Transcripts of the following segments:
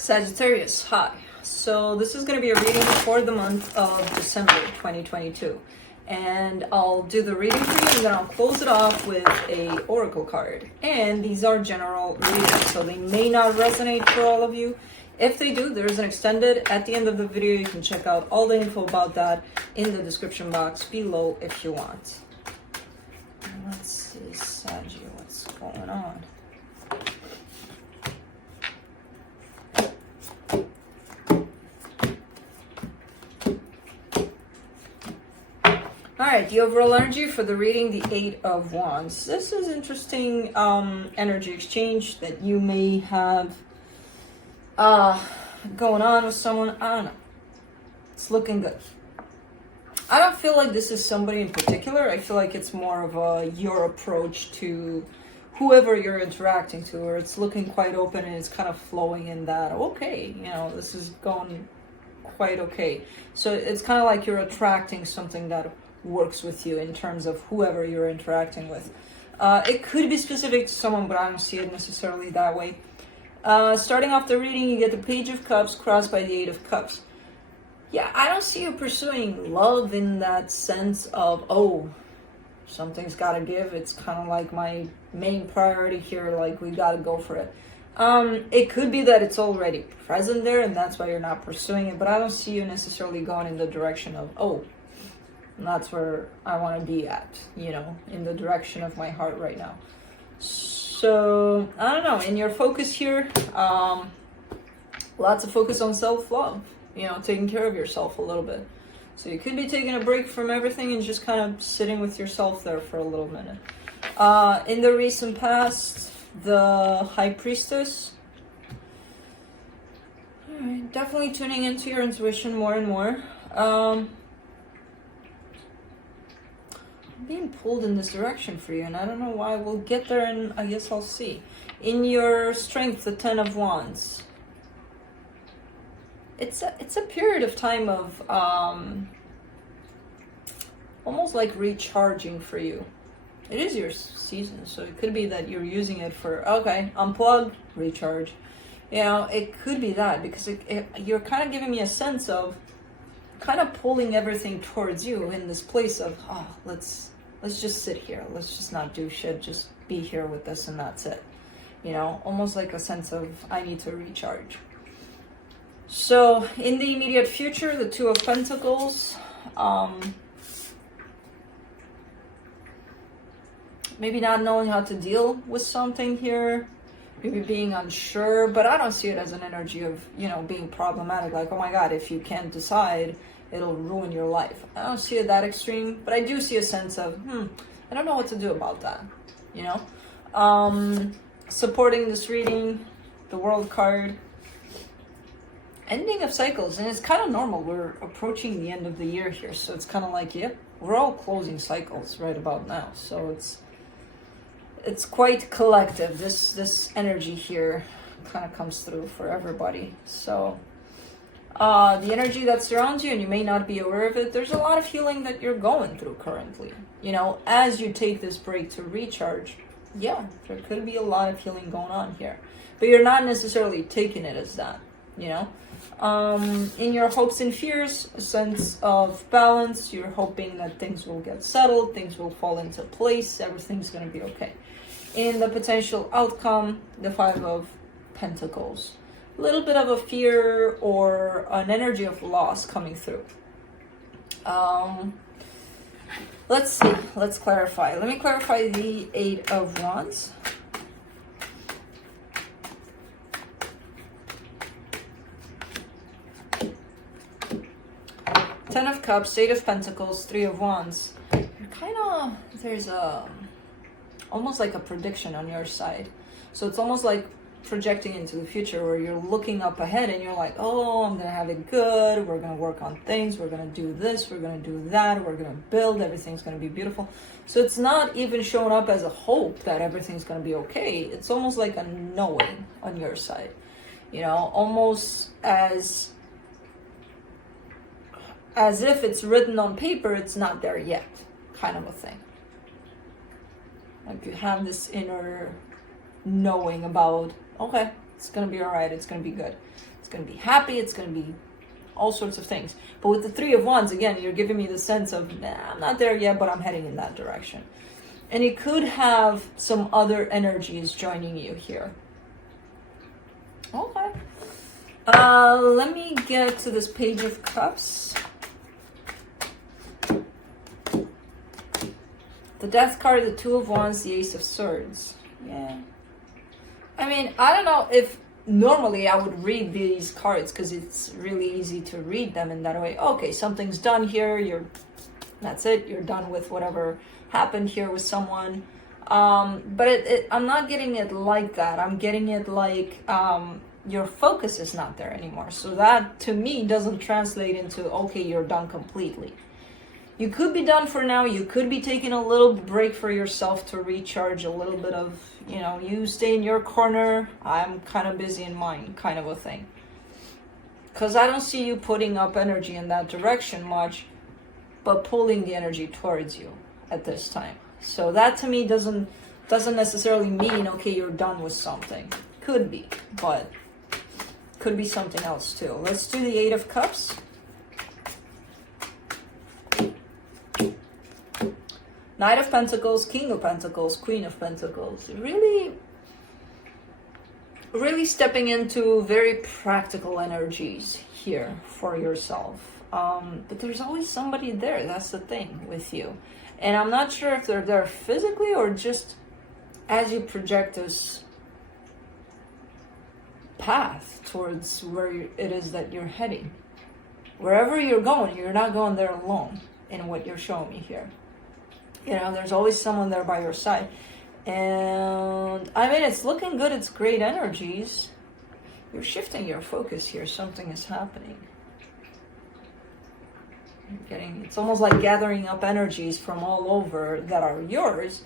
Sagittarius, hi. So this is going to be a reading for the month of December 2022. And I'll do the reading for you and then I'll close it off with a oracle card. And these are general readings, so they may not resonate for all of you. If they do, there's an extended at the end of the video. You can check out all the info about that in the description box below if you want. Let's see, Saggy, what's going on? Alright, the overall energy for the reading, the Eight of Wands. This is interesting energy exchange that you may have going on with someone. I don't know. It's looking good. I don't feel like this is somebody in particular. I feel like it's more of your approach to whoever you're interacting to, or it's looking quite open and it's kind of flowing in that, okay, you know, this is going quite okay. So it's kind of like you're attracting something that works with you in terms of whoever you're interacting with. It could be specific to someone, but I don't see it necessarily that way. Starting off the reading, you get the Page of Cups crossed by the Eight of Cups. Yeah, I don't see you pursuing love in that sense of, oh, something's got to give. It's kind of like my main priority here, like we got to go for it. It could be that it's already present there and that's why you're not pursuing it, but I don't see you necessarily going in the direction of, oh, that's where I want to be at, you know, in the direction of my heart right now. So, I don't know, in your focus here, lots of focus on self-love, you know, taking care of yourself a little bit. So you could be taking a break from everything and just kind of sitting with yourself there for a little minute. In the recent past, the High Priestess. All right, definitely tuning into your intuition more and more. Being pulled in this direction for you, and I don't know why. We'll get there and I guess I'll see. In your strength, the Ten of Wands. It's a period of time of almost like recharging for you. It is your season, so it could be that you're using it for, okay, unplug, recharge. You know, it could be that because you're kind of giving me a sense of kind of pulling everything towards you in this place of, oh, let's just sit here. Let's just not do shit. Just be here with this and that's it. You know, almost like a sense of, I need to recharge. So in the immediate future, the Two of Pentacles, maybe not knowing how to deal with something here, maybe being unsure, but I don't see it as an energy of, you know, being problematic. Like, oh my God, if you can't decide, it'll ruin your life. I don't see it that extreme, but I do see a sense of, I don't know what to do about that, you know? Supporting this reading, the World card, ending of cycles, and it's kind of normal. We're approaching the end of the year here, so it's kind of like, yep, we're all closing cycles right about now. So it's quite collective. This energy here kind of comes through for everybody. So the energy that surrounds you, and you may not be aware of it, there's a lot of healing that you're going through currently. You know, as you take this break to recharge, yeah, there could be a lot of healing going on here, but you're not necessarily taking it as that, you know. In your hopes and fears, a sense of balance. You're hoping that things will get settled, things will fall into place, everything's going to be okay. In the potential outcome, the Five of Pentacles. A little bit of a fear or an energy of loss coming through. Let's see. Let's clarify. Let me clarify the Eight of Wands. Ten of Cups, Eight of Pentacles, Three of Wands. Kind of, there's almost like a prediction on your side. So it's almost like projecting into the future where you're looking up ahead and you're like, oh, I'm going to have it good. We're going to work on things. We're going to do this. We're going to do that. We're going to build. Everything's going to be beautiful. So it's not even showing up as a hope that everything's going to be okay. It's almost like a knowing on your side, you know, almost as if it's written on paper, it's not there yet, kind of a thing. Like you have this inner knowing about, okay, it's going to be all right, it's going to be good. going to be happy. It's going to be all sorts of things. But with the Three of Wands, again, you're giving me the sense of, nah, I'm not there yet, but I'm heading in that direction. And you could have some other energies joining you here. Okay. Let me get to this Page of Cups. The Death card, the Two of Wands, the Ace of Swords. Yeah. I mean, I don't know if normally I would read these cards because it's really easy to read them in that way. Okay, something's done here. That's it. You're done with whatever happened here with someone. But I'm not getting it like that. I'm getting it like your focus is not there anymore. So that to me doesn't translate into, okay, you're done completely. You could be done for now. You could be taking a little break for yourself to recharge a little bit of, you stay in your corner. I'm kind of busy in mine, kind of a thing. Because I don't see you putting up energy in that direction much, but pulling the energy towards you at this time. So that to me doesn't necessarily mean, okay, you're done with something. Could be, but could be something else too. Let's do the Eight of Cups. Knight of Pentacles, King of Pentacles, Queen of Pentacles. Really, really stepping into very practical energies here for yourself. But there's always somebody there. That's the thing with you. And I'm not sure if they're there physically or just as you project this path towards where it is that you're heading. Wherever you're going, you're not going there alone in what you're showing me here. There's always someone there by your side. And I mean, it's looking good. It's great energies. You're shifting your focus here. Something is happening. It's almost like gathering up energies from all over that are yours,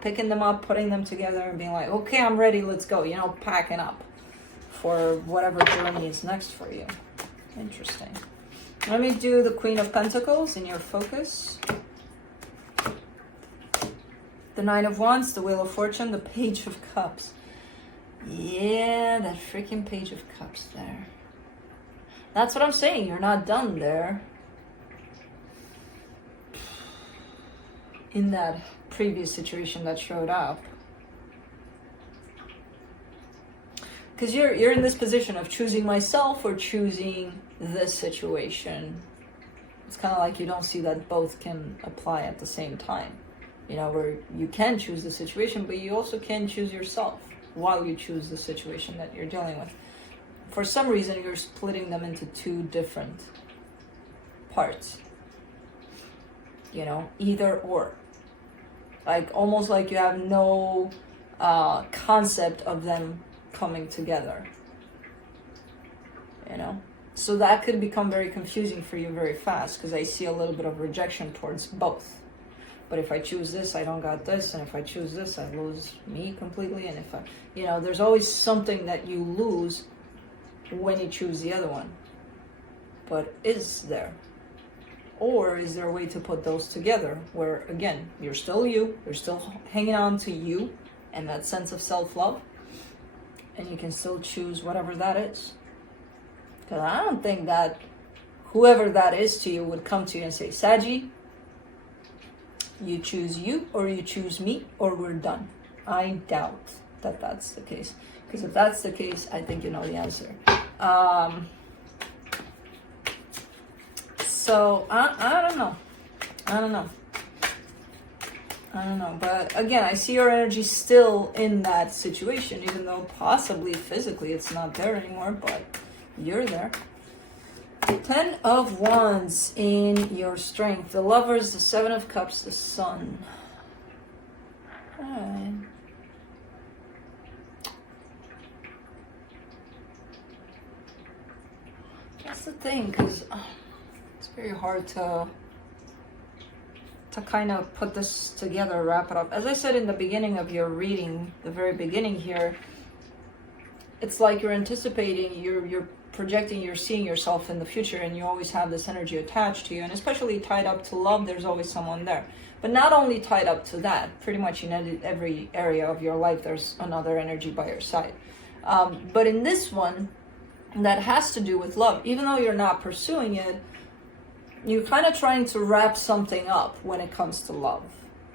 picking them up, putting them together and being like, okay, I'm ready. Let's go, packing up for whatever journey is next for you. Interesting. Let me do the Queen of Pentacles in your focus. The Nine of Wands, the Wheel of Fortune, the Page of Cups. Yeah, that freaking Page of Cups there. That's what I'm saying. You're not done there. In that previous situation that showed up. Because you're in this position of choosing myself or choosing this situation. It's kind of like you don't see that both can apply at the same time. Where you can choose the situation, but you also can choose yourself while you choose the situation that you're dealing with. For some reason, you're splitting them into two different parts. Either or. Like, almost like you have no concept of them coming together. So that could become very confusing for you very fast, because I see a little bit of rejection towards both. But if I choose this, I don't got this. And if I choose this, I lose me completely. And if I, there's always something that you lose when you choose the other one. But is there? Or is there a way to put those together where, again, you're still you, you're still hanging on to you and that sense of self-love, and you can still choose whatever that is? Because I don't think that whoever that is to you would come to you and say, Saji, you choose you, or you choose me, or we're done. I doubt that that's the case. Because if that's the case, I think you know the answer. So, I don't know. I don't know. But again, I see your energy still in that situation, even though possibly physically it's not there anymore, but you're there. 10 of Wands in your strength. The Lovers, the Seven of Cups, the Sun. Alright. That's the thing, because it's very hard to kind of put this together, wrap it up. As I said in the beginning of your reading, the very beginning here, it's like you're anticipating, you're projecting, you're seeing yourself in the future, and you always have this energy attached to you, and especially tied up to love, there's always someone there. But not only tied up to that, pretty much in every area of your life, there's another energy by your side. But in this one, that has to do with love. Even though you're not pursuing it, you're kind of trying to wrap something up when it comes to love,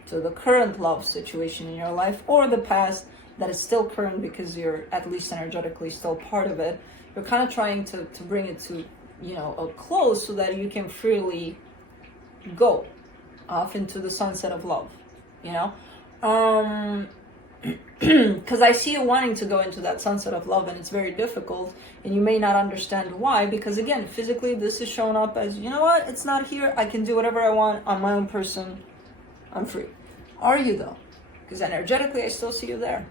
to the current love situation in your life, or the past that is still current because you're at least energetically still part of it. You're kind of trying to bring it to, you know, a close so that you can freely go off into the sunset of love, you know? Because I see you wanting to go into that sunset of love, and it's very difficult, and you may not understand why, because again, physically this is showing up as, you know what, it's not here, I can do whatever I want, I'm my own person, I'm free. Are you though? Because energetically I still see you there,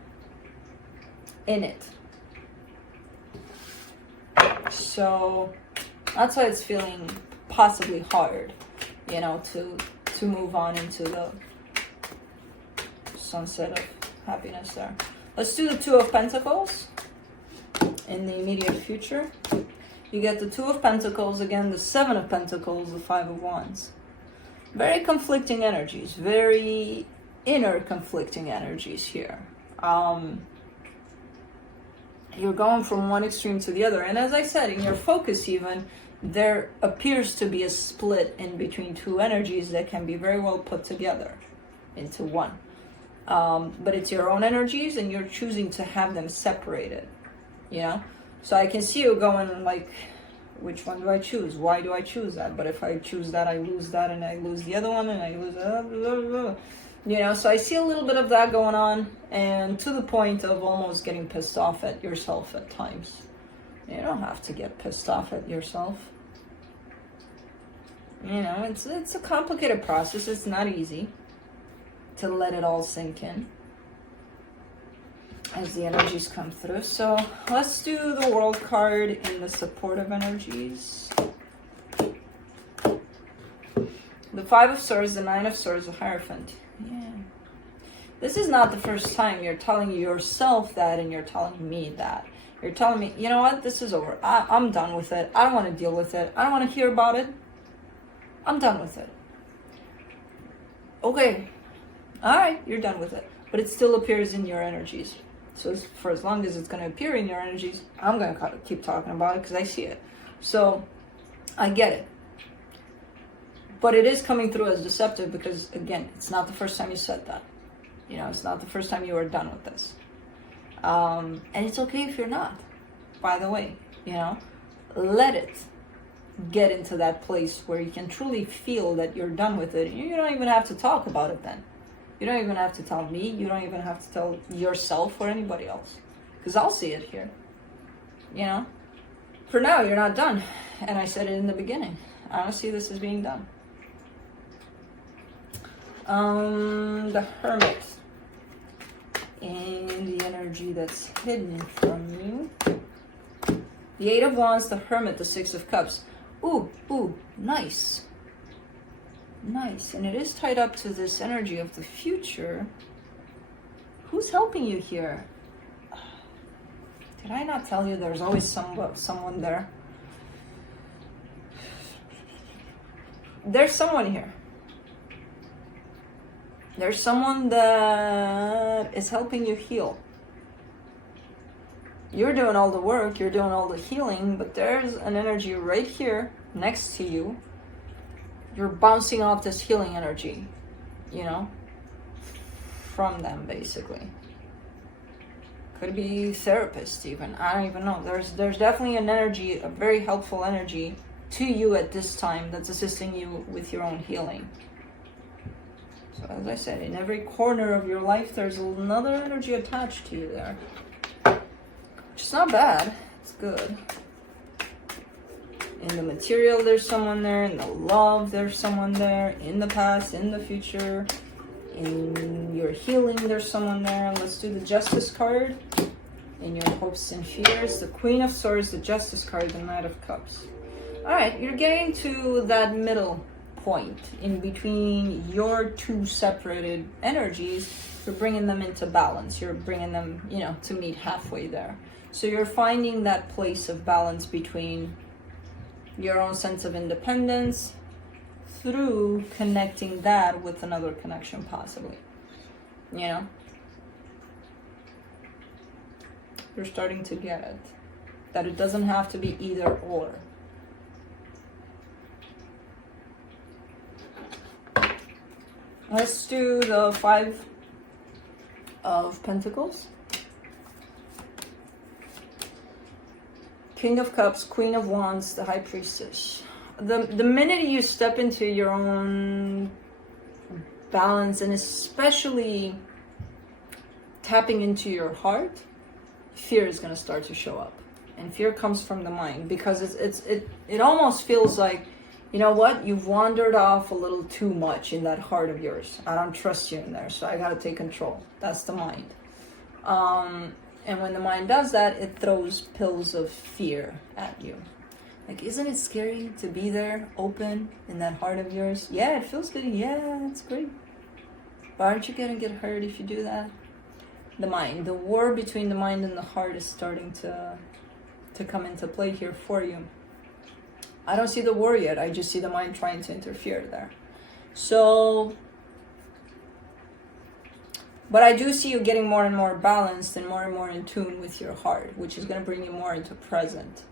in it. So that's why it's feeling possibly hard, you know, to move on into the sunset of happiness there. Let's do the Two of Pentacles in the immediate future. You get the Two of Pentacles, again the Seven of Pentacles, the Five of Wands. Very conflicting energies, very inner conflicting energies here. You're going from one extreme to the other, and as I said, in your focus even, there appears to be a split in between two energies that can be very well put together into one. But it's your own energies, and you're choosing to have them separated, you know? So I can see you going like, which one do I choose? Why do I choose that? But if I choose that, I lose that, and I lose the other one, and I lose, you know? So I see a little bit of that going on, and to the point of almost getting pissed off at yourself at times. You don't have to get pissed off at yourself. You know, it's a complicated process. It's not easy to let it all sink in as the energies come through. So let's do the World card in the supportive energies. The Five of Swords, the Nine of Swords, the Hierophant. Yeah. This is not the first time you're telling yourself that, and you're telling me that. You're telling me, you know what, this is over. I'm done with it. I don't want to deal with it. I don't want to hear about it. I'm done with it. Okay. All right, you're done with it. But it still appears in your energies. So for as long as it's going to appear in your energies, I'm going to keep talking about it because I see it. So I get it. But it is coming through as deceptive because, again, it's not the first time you said that. You know, it's not the first time you were done with this. And it's okay if you're not, by the way, you know. Let it get into that place where you can truly feel that you're done with it. You don't even have to talk about it then. You don't even have to tell me. You don't even have to tell yourself or anybody else. Because I'll see it here. You know? For now, you're not done. And I said it in the beginning. I don't see this as being done. The Hermit. And the energy that's hidden from you. The Eight of Wands, the Hermit, the Six of Cups. Ooh, nice. Nice. And it is tied up to this energy of the future. Who's helping you here? Did I not tell you there's always someone there? There's someone here. There's someone that is helping you heal. You're doing all the work, you're doing all the healing, but there's an energy right here next to you. You're bouncing off this healing energy, you know, from them basically. Could be therapist even, I don't even know. There's definitely an energy, a very helpful energy to you at this time that's assisting you with your own healing. So as I said, in every corner of your life, there's another energy attached to you there. Which is not bad, it's good. In the material, there's someone there. In the love, there's someone there. In the past, in the future. In your healing, there's someone there. Let's do the Justice card. In your hopes and fears, the Queen of Swords, the Justice card, the Knight of Cups. Alright, you're getting to that middle point in between your two separated energies. You're bringing them into balance. You're bringing them, you know, to meet halfway there. So you're finding that place of balance between your own sense of independence through connecting that with another connection possibly. You know? You're starting to get it. that it doesn't have to be either or. Let's do the 5 of Pentacles. King of Cups, Queen of Wands, the High Priestess. The minute you step into your own balance, and especially tapping into your heart, fear is going to start to show up. And fear comes from the mind, because it almost feels like, you know what, you've wandered off a little too much in that heart of yours. I don't trust you in there, so I got to take control. That's the mind. And when the mind does that, it throws pills of fear at you. Like, isn't it scary to be there, open, in that heart of yours? Yeah, it feels good. Yeah, it's great. But aren't you going to get hurt if you do that? The mind. The war between the mind and the heart is starting to come into play here for you. I don't see the war yet. I just see the mind trying to interfere there. So, but I do see you getting more and more balanced and more in tune with your heart, which is going to bring you more into present,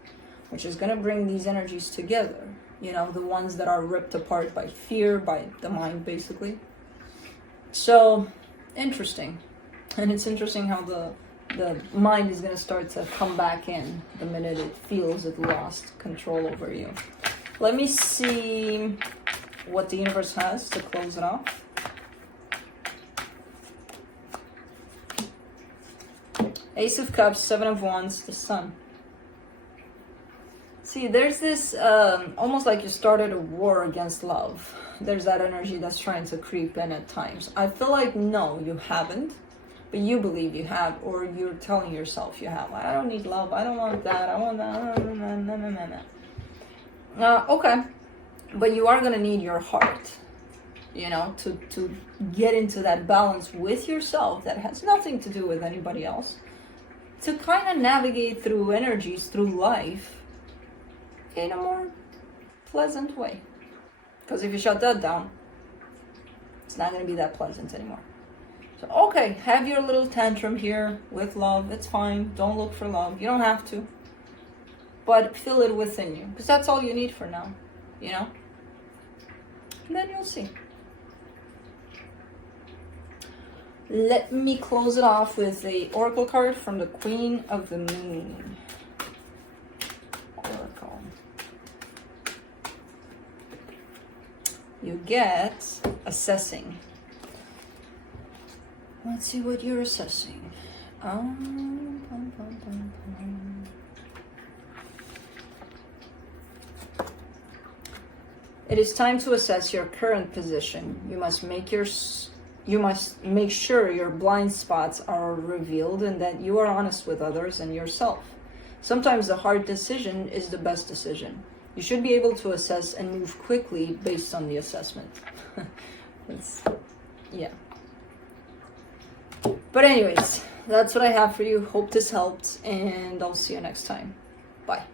which is going to bring these energies together. You know, the ones that are ripped apart by fear, by the mind, basically. So, interesting. And it's interesting how the mind is going to start to come back in the minute it feels it lost control over you. Let me see what the universe has to close it off. Ace of Cups, 7 of Wands, the Sun. See, there's this, almost like you started a war against love. There's that energy that's trying to creep in at times. I feel like, no, you haven't. But you believe you have, or you're telling yourself you have. I don't need love. I don't want that. I want that. No. Okay. But you are going to need your heart, you know, to get into that balance with yourself that has nothing to do with anybody else. To kind of navigate through energies, through life, in a more pleasant way. Because if you shut that down, it's not going to be that pleasant anymore. So, okay, have your little tantrum here with love. It's fine. Don't look for love. You don't have to. But feel it within you. Because that's all you need for now. You know? And then you'll see. Let me close it off with a oracle card from the Queen of the Moon. Oracle. You get assessing. Let's see what you're assessing. It is time to assess your current position. You must make sure your blind spots are revealed and that you are honest with others and yourself. Sometimes the hard decision is the best decision. You should be able to assess and move quickly based on the assessment. Yeah. But anyways, that's what I have for you. Hope this helped, and I'll see you next time. Bye.